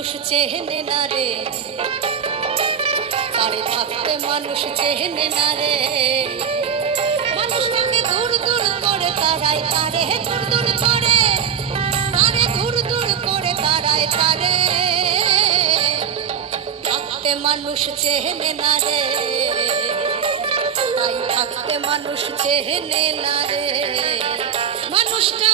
মানুষ চেহেনে না রে। তারে থাকতে মানুষ চেহেনে না রে। মানুষটাকে দূর দূর করে তারাই তারে দূর দূর করে। তারে দূর দূর করে তারাই তারে থাকতে মানুষ চেহেনে না রে। তাই থাকতে মানুষ চেহেনে না রে। মানুষটা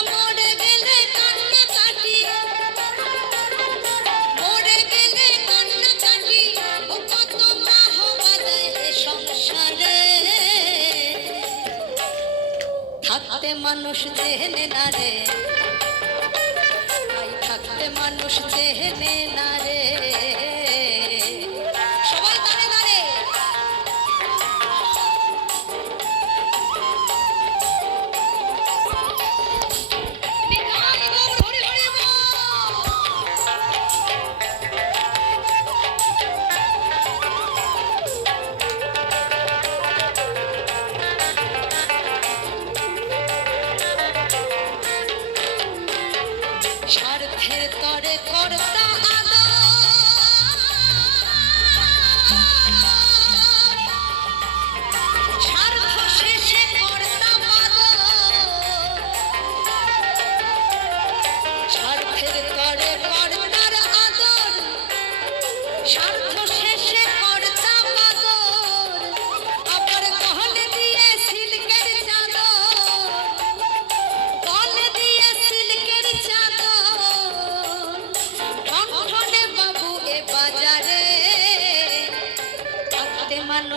মানুষ চেহেনে না রে। থাকতে মানুষ চেহেনে না রে।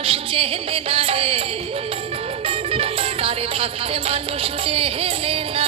মানুষ চেহেনে না রে। তারে থাকতে মানুষ চেহেনে না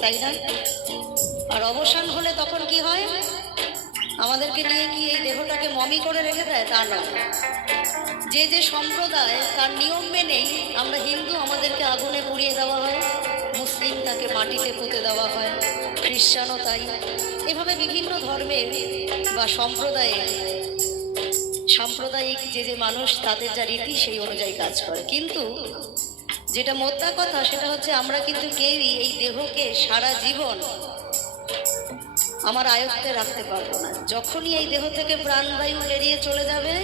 তাই না আর অবসান হলে তখন কি হয়? আমাদেরকে নিয়ে কি এই দেহটাকে মমি করে রেখে দেয়? তা নয় যে যে সম্প্রদায়, তার নিয়ম মেনেই আমরা হিন্দু, আমাদেরকে আগুনে পুড়িয়ে দেওয়া হয়। মুসলিম তাকে মাটিতে পুঁতে দেওয়া হয়। খ্রিস্টানও তাই। এভাবে বিভিন্ন ধর্মের বা সম্প্রদায়ের সাম্প্রদায়িক যে যে মানুষ, তাদের যা রীতি, সেই অনুযায়ী কাজ করে। কিন্তু যেটা মোদ্দা কথা, সেটা হচ্ছে আমরা কিন্তু কেউই এই দেহকে সারা জীবন আমার আয়ত্তে রাখতে পারব না। যখনই এই দেহ থেকে প্রাণবায়ু বেরিয়ে চলে যাবে,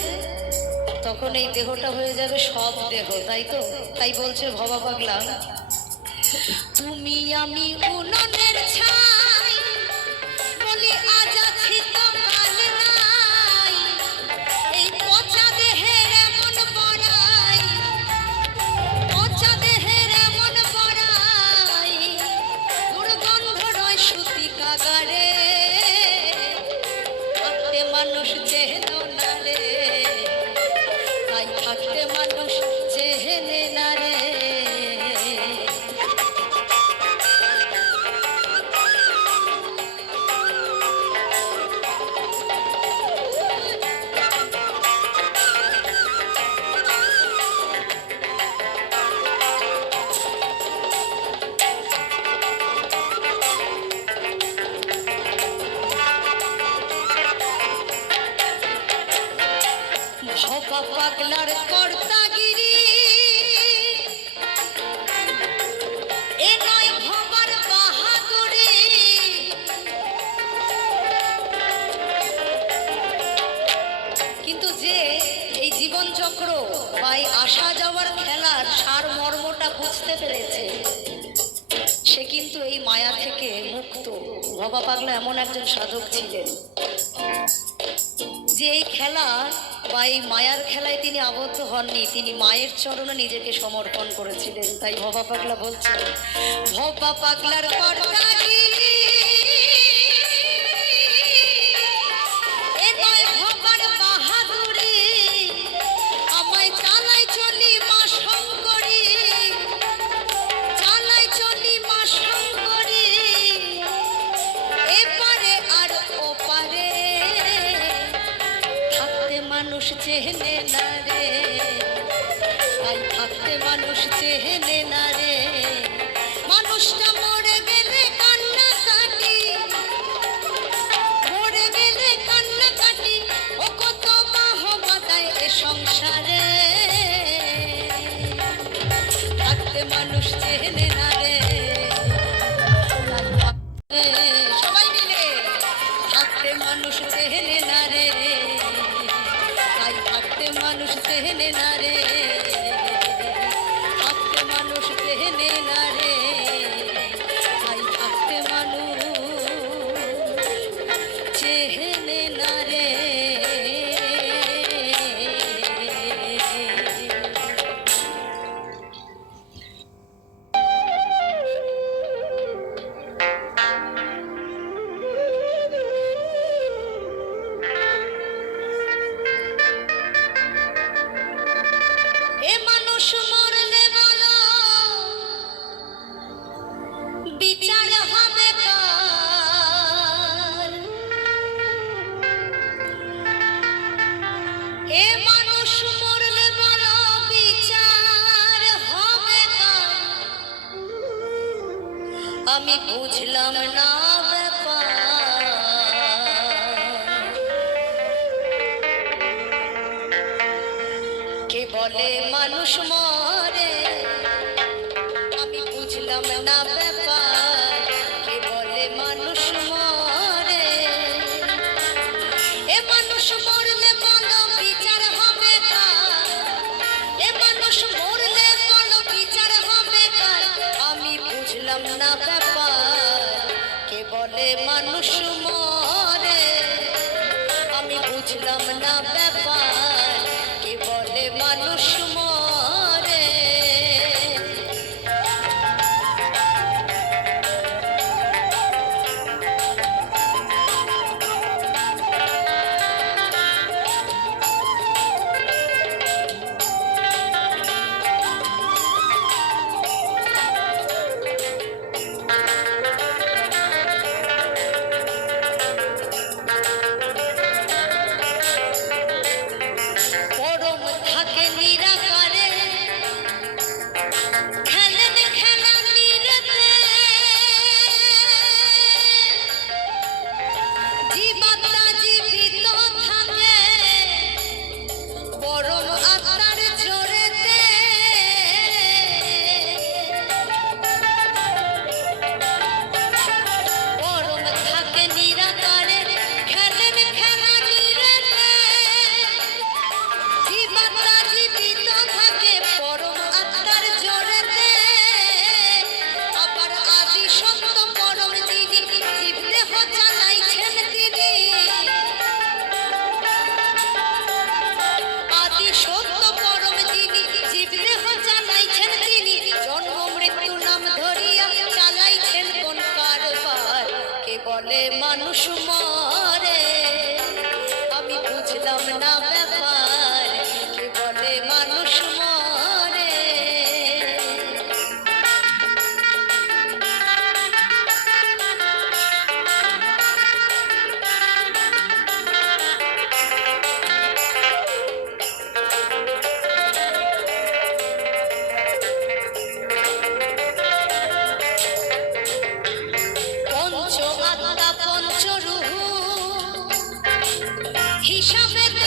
তখন এই দেহটা হয়ে যাবে সব দেহ, তাই তো? তাই বলছে ভবা পাগলা তুমি আমি উননের ছাই কিন্তু এই মায়া থেকে মুক্ত। ভবা পাগলা এমন একজন সাধক ছিলেন, যে এই খেলা বা এই মায়ার খেলায় তিনি আবদ্ধ হননি। তিনি মায়ের চরণে নিজেকে সমর্পণ করেছিলেন। তাই ভবা পাগলা বলছিলেন ভবা পাগলার পর্দা Shabbat. হিসাবে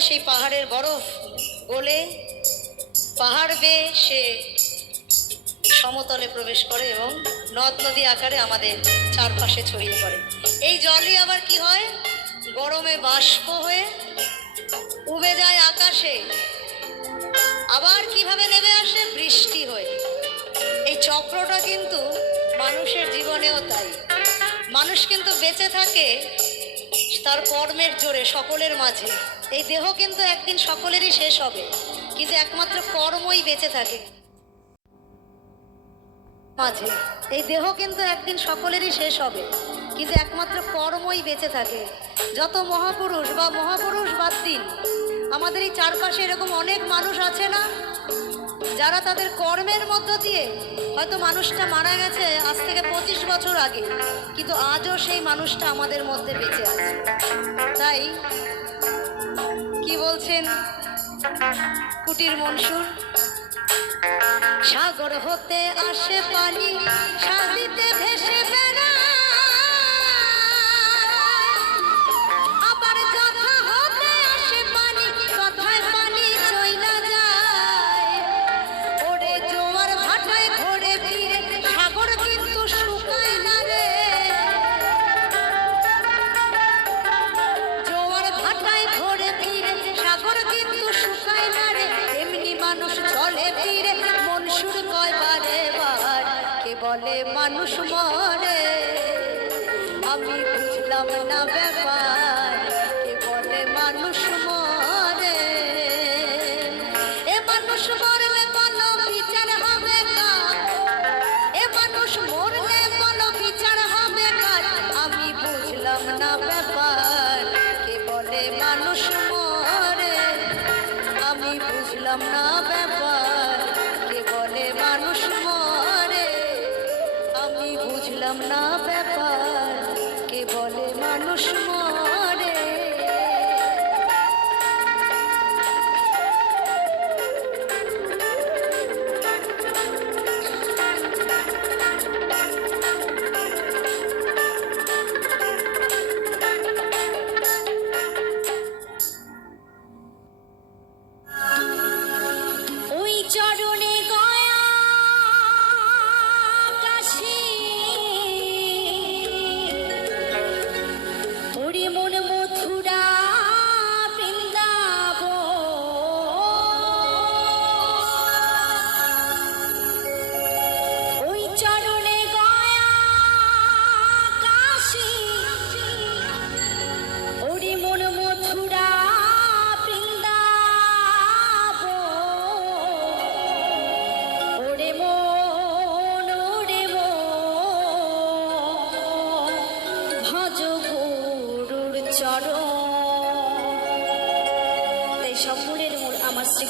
সেই পাহাড়ের বরফ গলে পাহাড় বেয়ে সে সমতলে প্রবেশ করে এবং নদ নদী আকারে আমাদের চারপাশে ছড়িয়ে পড়ে। এই জলই আবার কি হয়? গরমে বাষ্প হয়ে উবে যায় আকাশে। আবার কীভাবে নেমে আসে? বৃষ্টি হয়ে। এই চক্রটা কিন্তু মানুষের জীবনেও তাই। মানুষ কিন্তু বেঁচে থাকে তার কর্মের জোরে, সকলের মাঝে। এই দেহ কিন্তু একদিন সকলেরই শেষ হবে কিন্তু একমাত্র কর্মই বেঁচে থাকে। মাঝে, এই দেহ কিন্তু একদিন সকলেরই শেষ হবে কিন্তু একমাত্র কর্মই বেঁচে থাকে। যত মহাপুরুষ বা মহাপুরুষ বাদ দিন, আমাদের এই চারপাশে এরকম অনেক মানুষ আছে না? যারা তাদের কর্মের মধ্য দিয়ে হয়তো মানুষটা মারা গেছে আজ থেকে পঁচিশ বছর আগে, কিন্তু আজও সেই মানুষটা আমাদের মধ্যে বেঁচে আছে। তাই বলছেন কুটির মনসুর সাগর হতে আসে পানি সাজিতে ভেসে এ মানুষ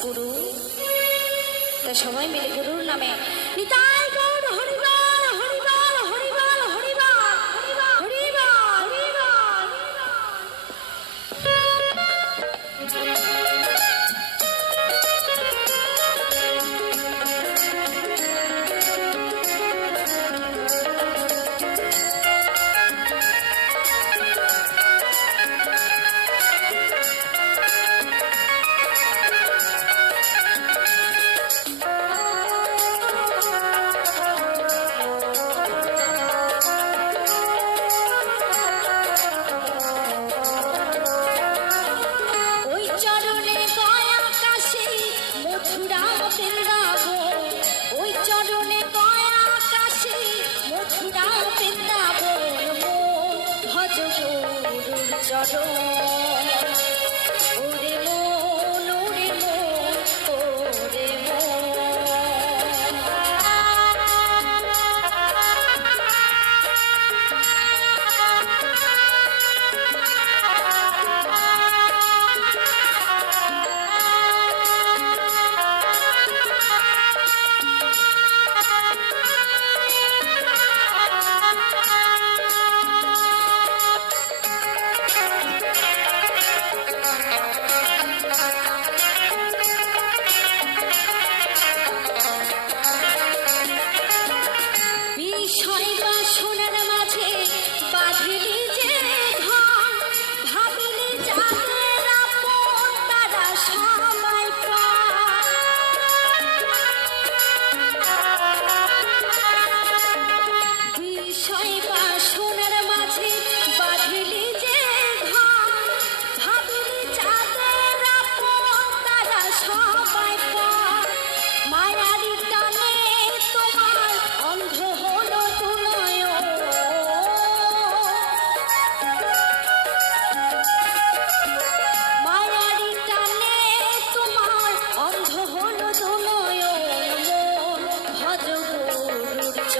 গুরু। তা সবাই মিলে গুরুর নামে নিতাই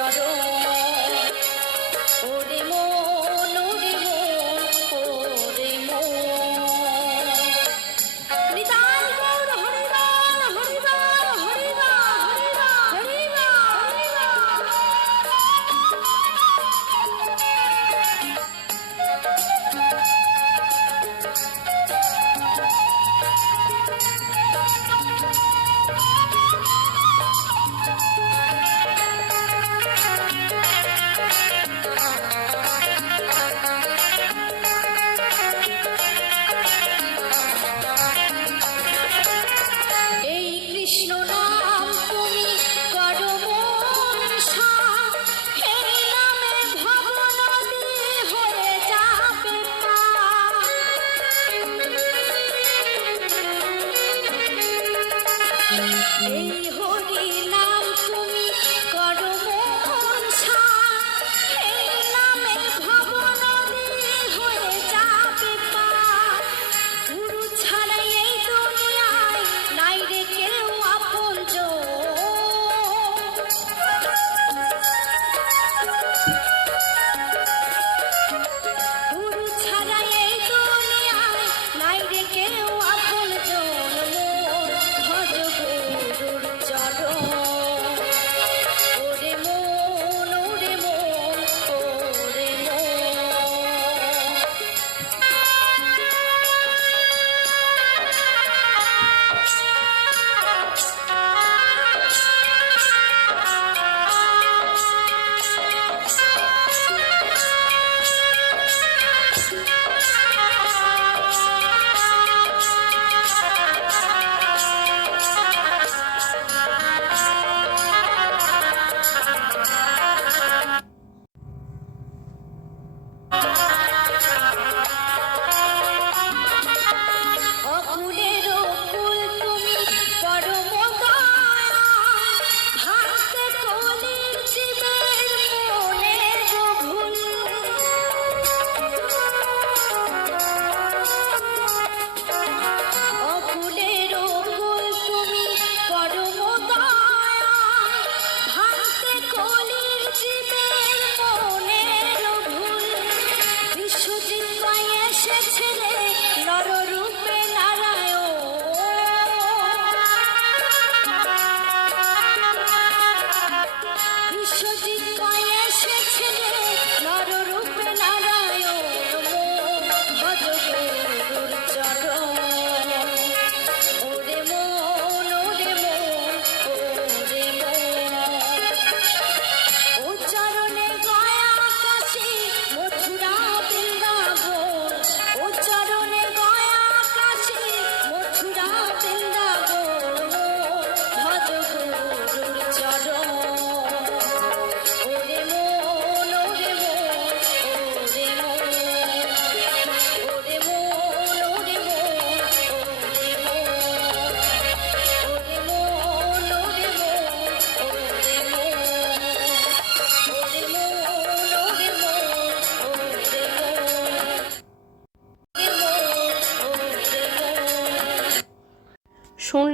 I don't know.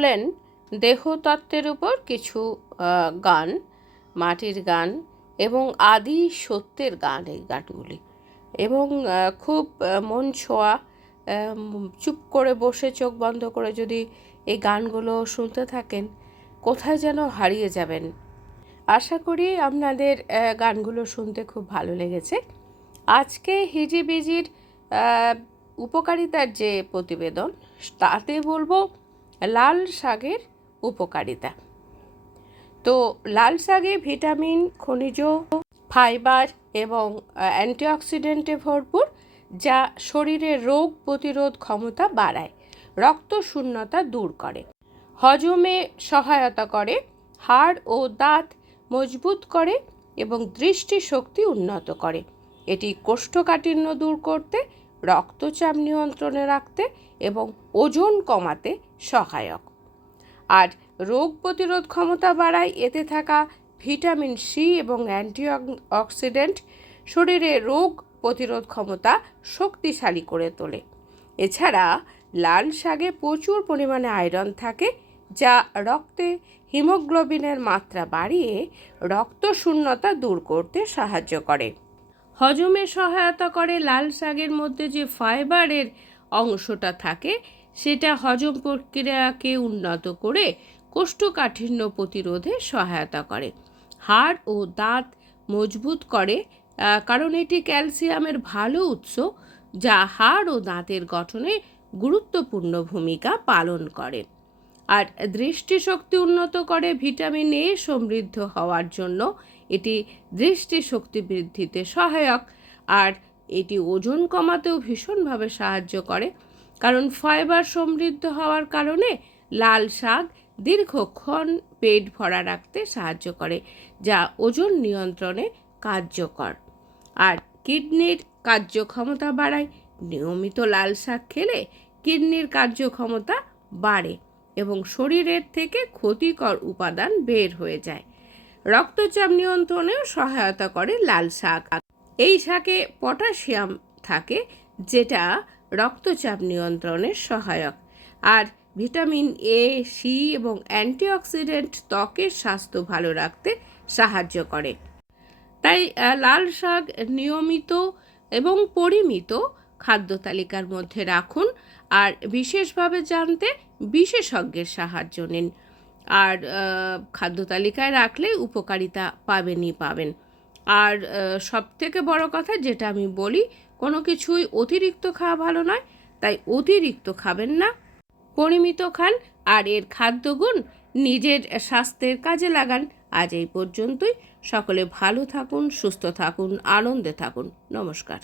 শুনলেন দেহতত্ত্বের উপর কিছু গান, মাটির গান এবং আদি সত্যের গান এই গানগুলি। এবং খুব মন ছোঁয়া চুপ করে বসে চোখ বন্ধ করে যদি এই গানগুলো শুনতে থাকেন, কোথায় যেন হারিয়ে যাবেন। আশা করি আপনাদের গানগুলো শুনতে খুব ভালো লেগেছে। আজকে হিজিবিজির উপকারিতার যে প্রতিবেদন, তাতে বলব লাল শাকের উপকারিতা। তো লাল শাকে ভিটামিন, খনিজ, ফাইবার এবং অ্যান্টিঅক্সিডেন্টে ভরপুর, যা শরীরে রোগ প্রতিরোধ ক্ষমতা বাড়ায়, রক্ত শূন্যতা দূর করে, হজমে সহায়তা করে, হাড় ও দাঁত মজবুত করে এবং দৃষ্টিশক্তি উন্নত করে। এটি কোষ্ঠকাঠিন্য দূর করতে রক্তচাপ নিয়ন্ত্রণে রাখতে এবং ওজন কমাতে সহায়ক। আর রোগ প্রতিরোধ ক্ষমতা বাড়ায় এতে থাকা ভিটামিন সি এবং অ্যান্টি অক্সিডেন্ট শরীরে রোগ প্রতিরোধ ক্ষমতা শক্তিশালী করে তোলে। এছাড়া লাল শাকে প্রচুর পরিমাণে আয়রন থাকে, যা রক্তে হিমোগ্লোবিনের মাত্রা বাড়িয়ে রক্ত শূন্যতা দূর করতে সাহায্য করে। হজমে সহায়তা করে লাল শাকের মধ্যে যে ফাইবারের অংশটা থাকে, সেটা হজম প্রক্রিয়াকে উন্নত করে কোষ্ঠকাঠিন্য প্রতিরোধে সহায়তা করে। হাড় ও দাঁত মজবুত করে কারণ এটি ক্যালসিয়ামের ভালো উৎস, যা হাড় ও দাঁতের গঠনে গুরুত্বপূর্ণ ভূমিকা পালন করে। আর দৃষ্টিশক্তি উন্নত করে ভিটামিন এ সমৃদ্ধ হওয়ার জন্য এটি দৃষ্টিশক্তি বৃদ্ধিতে সহায়ক আর এটি ওজন কমাতেও ভীষণভাবে সাহায্য করে, কারণ ফাইবার সমৃদ্ধ হওয়ার কারণে লাল শাক দীর্ঘক্ষণ পেট ভরা রাখতে সাহায্য করে, যা ওজন নিয়ন্ত্রণে কার্যকর। আর কিডনির কার্যক্ষমতা বাড়ায়, নিয়মিত লাল শাক খেলে কিডনির কার্যক্ষমতা বাড়ে এবং শরীরের থেকে ক্ষতিকর উপাদান বের হয়ে যায়। রক্তচাপ নিয়ন্ত্রণেও সহায়তা করে লাল শাক। এই শাকে পটাশিয়াম থাকে, যেটা রক্তচাপ নিয়ন্ত্রণের সহায়ক। আর ভিটামিন এ, সি এবং অ্যান্টিঅক্সিডেন্ট ত্বকের স্বাস্থ্য ভালো রাখতে সাহায্য করে। তাই লাল শাক নিয়মিত এবং পরিমিত খাদ্য তালিকার মধ্যে রাখুন, আর বিশেষভাবে জানতে বিশেষজ্ঞের সাহায্য নিন। আর খাদ্য তালিকায় রাখলে উপকারিতা পাবেনই পাবেন। আর সব থেকে বড় কথা যেটা আমি বলি, কোনো কিছুই অতিরিক্ত খাওয়া ভালো নয়, তাই অতিরিক্ত খাবেন না। পরিমিত খান আর এর খাদ্যগুণ নিজের স্বাস্থ্যের কাজে লাগান। আজ এই পর্যন্তই। সকলে ভালো থাকুন, সুস্থ থাকুন, আনন্দে থাকুন। নমস্কার।